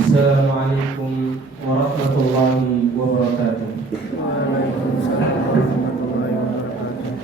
Assalamualaikum warahmatullahi wabarakatuh. Waalaikumsalam warahmatullahi wabarakatuh.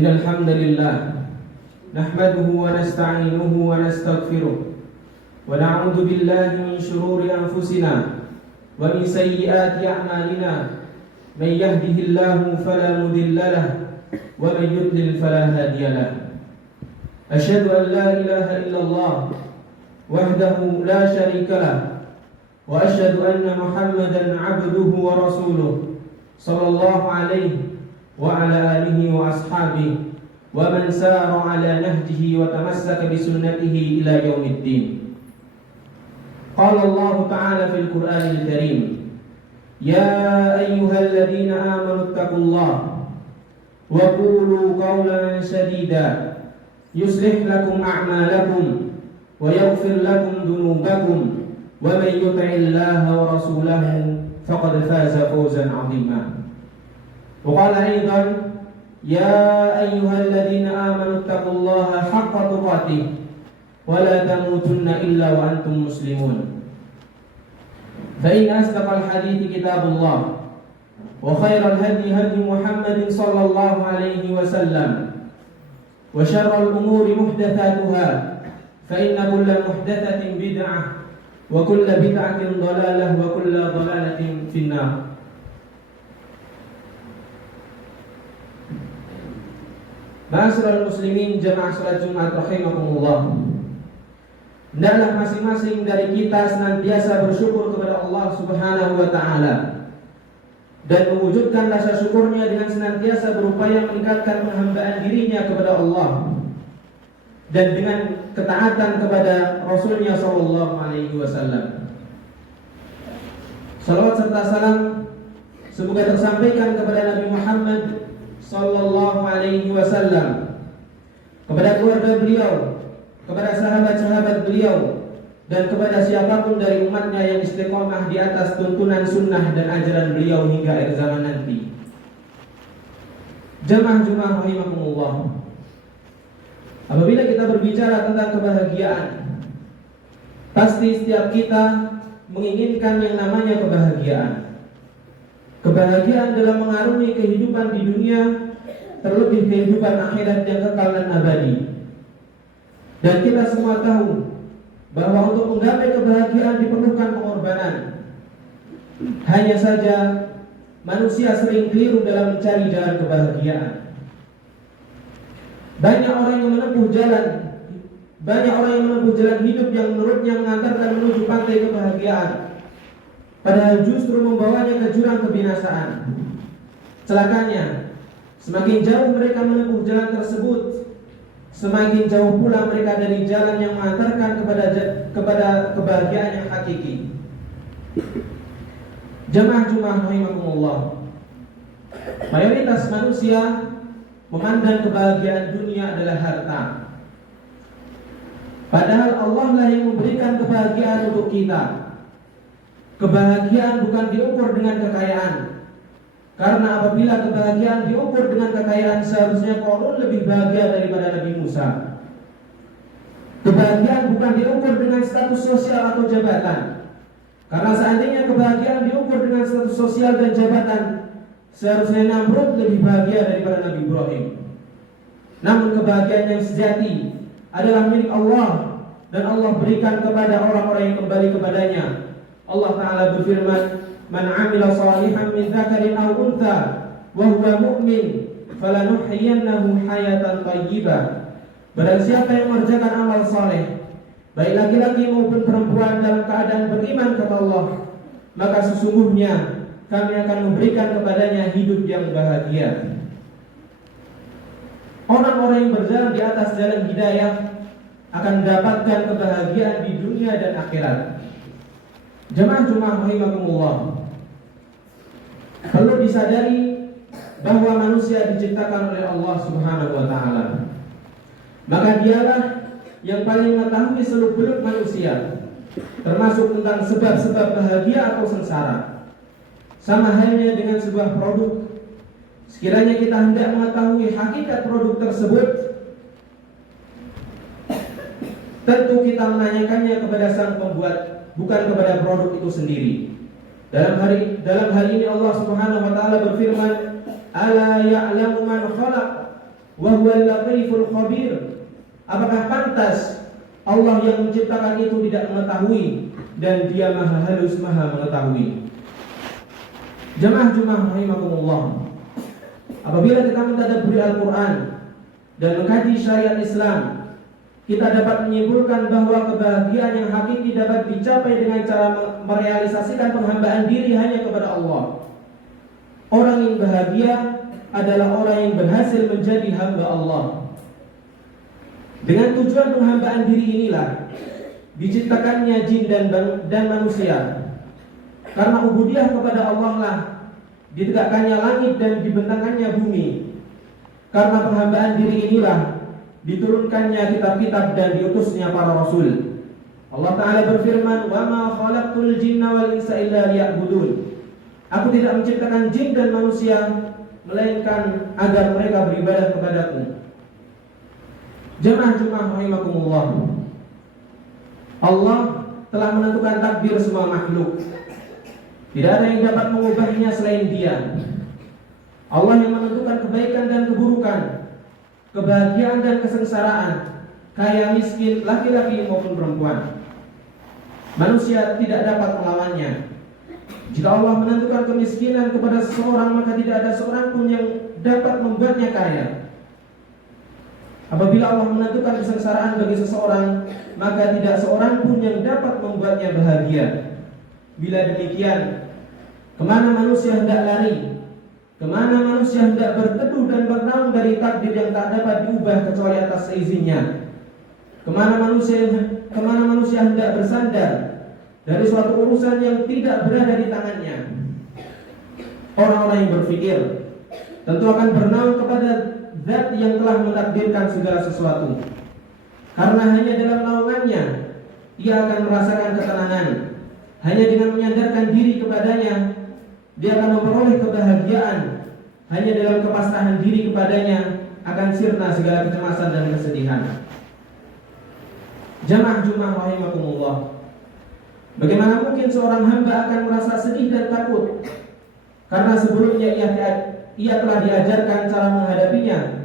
Innal hamdalillah nahmaduhu wa nasta'inuhu wa nastaghfiruh wa na'udzu billahi min shururi anfusina wa min sayyiati a'malina may yahdihillahu fala mudilla lahu wa may yudlil fala hadiya lahu. Asyhadu an la ilaha illallah wahdahu la syarika lahu wa asyhadu anna Muhammadan 'abduhu wa rasuluh sallallahu alaihi wa ala alihi wa ashabihi wa man sara ala nahjihi wa tamassaka bi sunnatihi ila yaumiddin. Qala Allah Ta'ala fil Qur'anil Karim, ya ayyuhalladzina amanu taqullaha wa qulu qawlan sadida yuslih lakum a'malakum wa yaghfir lakum dhunubakum wa man yuti'illaha wa rasulahu faqad faza fawzan 'azima. Wa qala aidan ya ayyuhalladzina amanu taqullaha haqqa tuqatih wa la tamutunna illa wa antum muslimun. Fa inna asdaqal hadithi kitabullah wa khairal hadi hadi Muhammadin sallallahu alaihi wasallam wa syarrul umuri muhdatsatuha fa inna kulla muhdatsatin bid'ah wa kulla bid'atin dhalalah wa kulla dhalalatin finnar. Ma'asyiral muslimin jamaah salat Jumat rahimakumullah. Hendaklah masing-masing dari kita senantiasa bersyukur kepada Allah Subhanahu wa taala dan mewujudkan rasa syukurnya dengan senantiasa berupaya meningkatkan penghambaan dirinya kepada Allah dan dengan ketaatan kepada Rasulnya sallallahu alaihi wasallam. Salawat serta salam semoga tersampaikan kepada Nabi Muhammad sallallahu alaihi wasallam, kepada keluarga beliau, kepada sahabat-sahabat beliau, dan kepada siapapun dari umatnya yang istiqomah di atas tuntunan sunnah dan ajaran beliau hingga akhir zaman nanti. Jamaah Jumat rahimakumullah. Apabila kita berbicara tentang kebahagiaan, pasti setiap kita menginginkan yang namanya kebahagiaan. Kebahagiaan dalam mengarungi kehidupan di dunia, terlebih kehidupan akhirat yang kekal dan abadi. Dan kita semua tahu bahwa untuk menggapai kebahagiaan diperlukan pengorbanan. Hanya saja manusia sering keliru dalam mencari jalan kebahagiaan. Banyak orang yang menempuh jalan hidup yang menurutnya mengantarkan menuju pantai kebahagiaan, padahal justru membawanya ke jurang kebinasaan. Celakanya, semakin jauh mereka menempuh jalan tersebut, semakin jauh pula mereka dari jalan yang mengantarkan kepada kebahagiaan yang hakiki. Jamaah Jumat rahimakumullah. Mayoritas manusia memandang kebahagiaan dunia adalah harta. Padahal Allah lah yang memberikan kebahagiaan untuk kita. Kebahagiaan bukan diukur dengan kekayaan. Karena apabila kebahagiaan diukur dengan kekayaan, seharusnya Qarun lebih bahagia daripada Nabi Musa. Kebahagiaan bukan diukur dengan status sosial atau jabatan. Karena seandainya kebahagiaan diukur dengan status sosial dan jabatan, seharusnya Namrud lebih bahagia daripada Nabi Ibrahim. Namun kebahagiaan yang sejati adalah milik Allah, dan Allah berikan kepada orang-orang yang kembali kepadanya. Allah Ta'ala berfirman, man amila salihan min dzakarin aw untha wa huwa mu'min falanuhyiyannahu hayatan thayyibah. Barang siapa yang mengerjakan amal saleh, baik laki-laki maupun perempuan, dalam keadaan beriman kepada Allah, maka sesungguhnya kami akan memberikan kepadanya hidup yang bahagia. Orang-orang yang berjalan di atas jalan hidayah akan mendapatkan kebahagiaan di dunia dan akhirat. Jamaah Jumat rahimakumullah. Perlu disadari bahwa manusia diciptakan oleh Allah Subhanahu wa taala. Maka dialah yang paling mengetahui seluk-beluk manusia, termasuk tentang sebab-sebab bahagia atau sengsara. Sama halnya dengan sebuah produk. Sekiranya kita hendak mengetahui hakikat produk tersebut, tentu kita menanyakannya kepada sang pembuat, bukan kepada produk itu sendiri. Dalam hal ini Allah Subhanahu wa taala berfirman, "Ala ya'lamu man khalaq wa huwal latiful khabir." Apakah pantas Allah yang menciptakan itu tidak mengetahui, dan Dia Maha Halus, Maha mengetahui. Jamaah Jumat rahimakumullah. Apabila kita mentadabburi Al-Quran dan mengkaji syariat Islam, kita dapat menyimpulkan bahwa kebahagiaan yang hakiki dapat dicapai dengan cara merealisasikan penghambaan diri hanya kepada Allah. Orang yang bahagia adalah orang yang berhasil menjadi hamba Allah. Dengan tujuan penghambaan diri inilah diciptakannya jin dan manusia. Karena ubudiyah kepada Allah lah ditegakkannya langit dan dibentangkannya bumi. Karena penghambaan diri inilah diturunkannya kitab-kitab dan diutusnya para rasul. Allah Ta'ala berfirman, "Wa ma khalaqtul jinna wal insa illa liya'budun." Aku tidak menciptakan jin dan manusia melainkan agar mereka beribadah kepadaku. Jemaah Jumat rahimakumullah. Allah telah menentukan takdir semua makhluk. Tidak ada yang dapat mengubahnya selain Dia. Allah yang menentukan kebaikan dan keburukan, kebahagiaan dan kesengsaraan, kaya miskin, laki-laki maupun perempuan. Manusia tidak dapat melawannya. Jika Allah menentukan kemiskinan kepada seseorang, maka tidak ada seorang pun yang dapat membuatnya kaya. Apabila Allah menentukan kesengsaraan bagi seseorang, maka tidak seorang pun yang dapat membuatnya bahagia. Bila demikian, kemana manusia hendak lari? Kemana manusia hendak berteduh dan bernaung dari takdir yang tak dapat diubah kecuali atas seizinnya? Kemana manusia hendak bersandar dari suatu urusan yang tidak berada di tangannya? Orang-orang yang berpikir tentu akan bernaung kepada Zat yang telah mentakdirkan segala sesuatu. Karena hanya dalam naungannya ia akan merasakan ketenangan. Hanya dengan menyandarkan diri kepadanya dia akan memperoleh kebahagiaan. Hanya dalam kepasrahan diri kepadanya akan sirna segala kecemasan dan kesedihan. Jamaah Jumat rahimakumullah. Bagaimana mungkin seorang hamba akan merasa sedih dan takut? Karena sebelumnya ia telah diajarkan cara menghadapinya,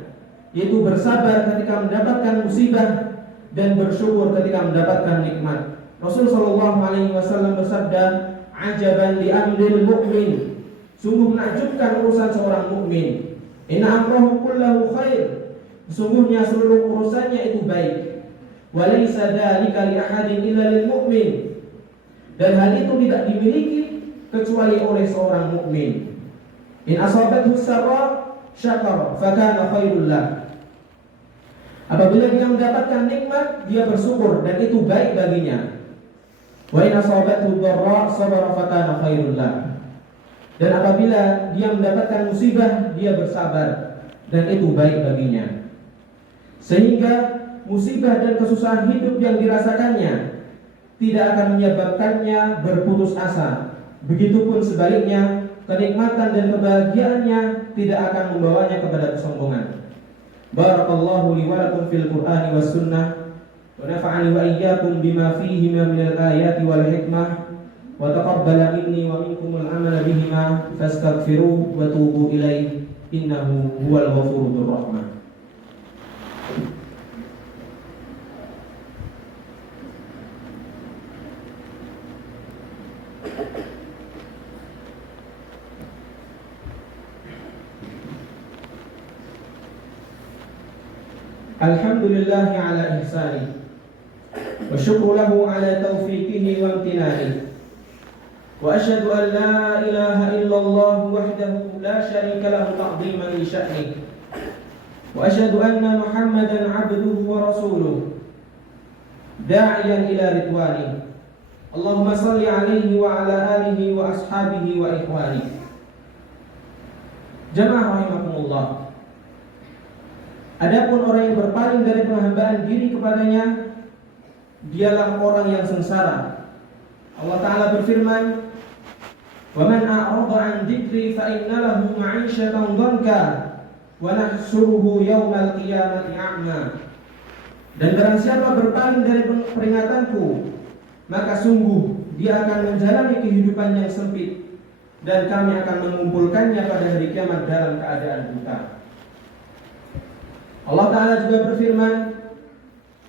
yaitu bersabar ketika mendapatkan musibah dan bersyukur ketika mendapatkan nikmat. Rasul sallallahu alaihi wasallam bersabda, "Ajaban li amril mu'min." Sungguh menakjubkan urusan seorang mukmin. "Inna amrahu kullahu khair." Sesungguhnya seluruh urusannya itu baik. "Wa laisa dzalika li ahadin illa lil mu'min." Dan hal itu tidak dimiliki kecuali oleh seorang mukmin. "In asabathu sarra syakara fakana khairul lah." Apabila dia mendapatkan nikmat, dia bersyukur dan itu baik baginya. "Wa in asabathu dharra sabara fakana khairul lah." Dan apabila dia mendapatkan musibah, dia bersabar dan itu baik baginya. Sehingga musibah dan kesusahan hidup yang dirasakannya tidak akan menyebabkannya berputus asa. Begitupun sebaliknya, kenikmatan dan kebahagiaannya tidak akan membawanya kepada kesombongan. Barakallahu li wa lakum fil Qur'ani was sunnah wa nafa'ani wa iyyakum bima fihi minal ayati wal hikmah wa taqabbala minni wa minkumul amala bihima fastaghfiruhu wa tubu ilaihi innahu huwal ghafurur rahim. Alhamdulillah ala ihsani wa syukru lahu ala taufiqihi wa imtinani wa asyhadu an la ilaha illallah wahdahu la syarika lahu ta'dhiman li sya'ni wa asyhadu anna Muhammadan 'abduhu wa rasuluh da'iyan ila ridwani. Allahumma salli alaihi wa ala alihi wa ashabihi wa ikhwani. Jamaah rahimakumullah. Adapun orang yang berpaling dari penghambaan diri kepadanya, dialah orang yang sengsara. Allah Ta'ala berfirman, "Wa man a'rada 'an dzikri fa inna lahu ma'isyatan dhanka wa nahsyuruhu yaumal qiyamati a'ma." Dan barang siapa berpaling dari peringatanku, maka sungguh dia akan menjalani kehidupan yang sempit dan kami akan mengumpulkannya pada hari kiamat dalam keadaan buta. Allah Ta'ala juga berfirman,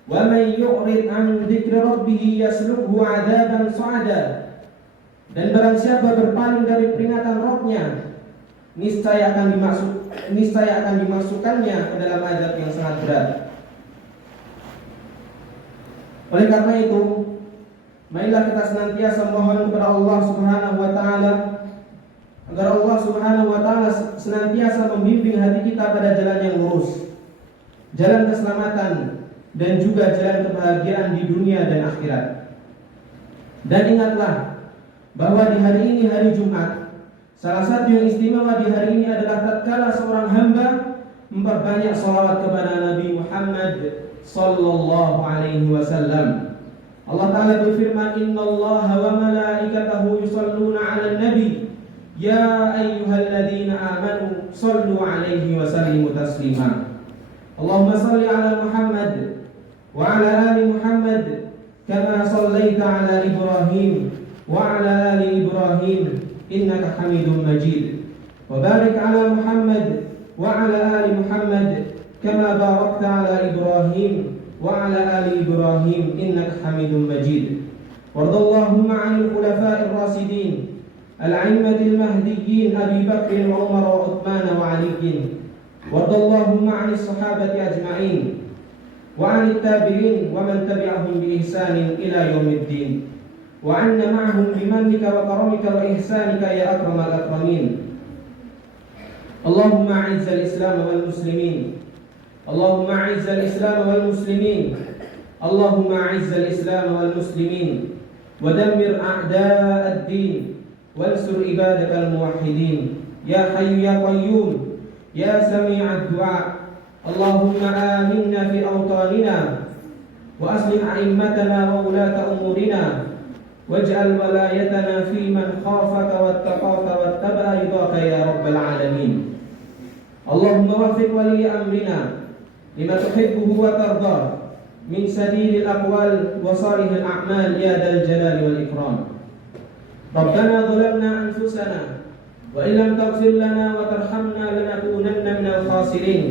"Wa man yu'rid 'an dzikri rabbih yaslukhu 'adaban sha'ada." Dan barang siapa berpaling dari peringatan Rabb-Nya, niscaya akan dimasukkannya ke dalam azab yang sangat berat. Oleh karena itu, marilah kita senantiasa mohon kepada Allah Subhanahu wa Ta'ala agar Allah Subhanahu wa taala senantiasa membimbing hati kita pada jalan yang lurus, jalan keselamatan dan juga jalan kebahagiaan di dunia dan akhirat. Dan ingatlah bahwa di hari ini, hari Jumat, salah satu yang istimewa di hari ini adalah tatkala seorang hamba memperbanyak salawat kepada Nabi Muhammad sallallahu alaihi wasallam. Allah Ta'ala berfirman, "Innallaha wa malaikatahu yusalluna 'alan nabi, ya ayyuhalladzina amanu sallu 'alaihi wa sallimu taslima." Allahumma salli 'ala Muhammad wa 'ala ali Muhammad kama sallaita 'ala Ibrahim wa 'ala ali Ibrahim innaka Hamidum Majid. Wa barik 'ala Muhammad wa 'ala ali Muhammad kama barakta 'ala Ibrahim وعلى آل إبراهيم إنك حميد مجيد. وارض اللهم عن الخلفاء الراشدين الأئمة المهديين أبي بكر وعمر وعثمان وعلي. وارض اللهم عن الصحابة أجمعين وعن التابعين ومن تبعهم بإحسان إلى يوم الدين وعنا معهم بمنك وكرمك وإحسانك يا أكرم الأكرمين. اللهم أعز الإسلام والمسلمين، اللهم أعز الإسلام والمسلمين، اللهم أعز الإسلام والمسلمين ودمر أعداء الدين وانصر عبادك الموحدين يا حي يا قيوم يا سميع الدعاء. اللهم آمنا في أوطاننا وأصلح أئمتنا وولاة أمورنا واجعل ولايتنا في من خافك واتقاك واتبع رضاك يا رب العالمين. اللهم وفق ولي أمرنا لما تحبه وترضاه من سديد الأقوال وصالح الأعمال يا ذا الجلال والإكرام. ربنا ظلمنا أنفسنا وإن لم تغفر لنا وترحمنا لنكونن من الخاسرين.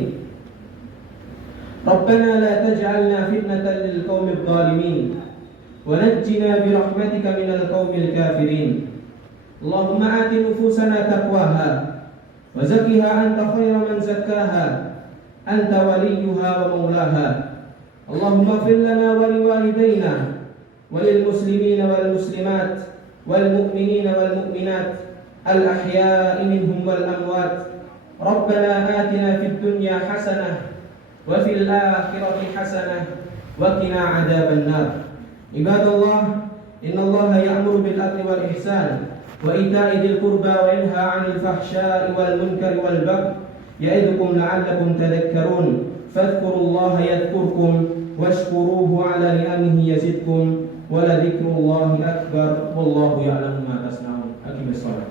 ربنا لا تجعلنا فتنة للقوم الظالمين ونجنا برحمتك من القوم الكافرين. اللهم آت نفوسنا تقواها وزكها أنت خير من زكاها أنت وليها ومولاها. اللهم اغفر لنا ولوالدينا وللمسلمين والمسلمات والمؤمنين والمؤمنات الأحياء منهم والأموات. ربنا آتنا في الدنيا حسنة وفي الآخرة حسنة وقنا عذاب النار. عباد الله، إن الله يأمر بالعدل والإحسان وإيتاء ذي القربى وينهى عن الفحشاء والمنكر والبغي يعظكم لعلكم تذكرون. فاذكروا الله يذكركم واشكروه على نعمه يزدكم ولذكر الله أكبر والله يعلم ما تصنعون. أقم الصلاة.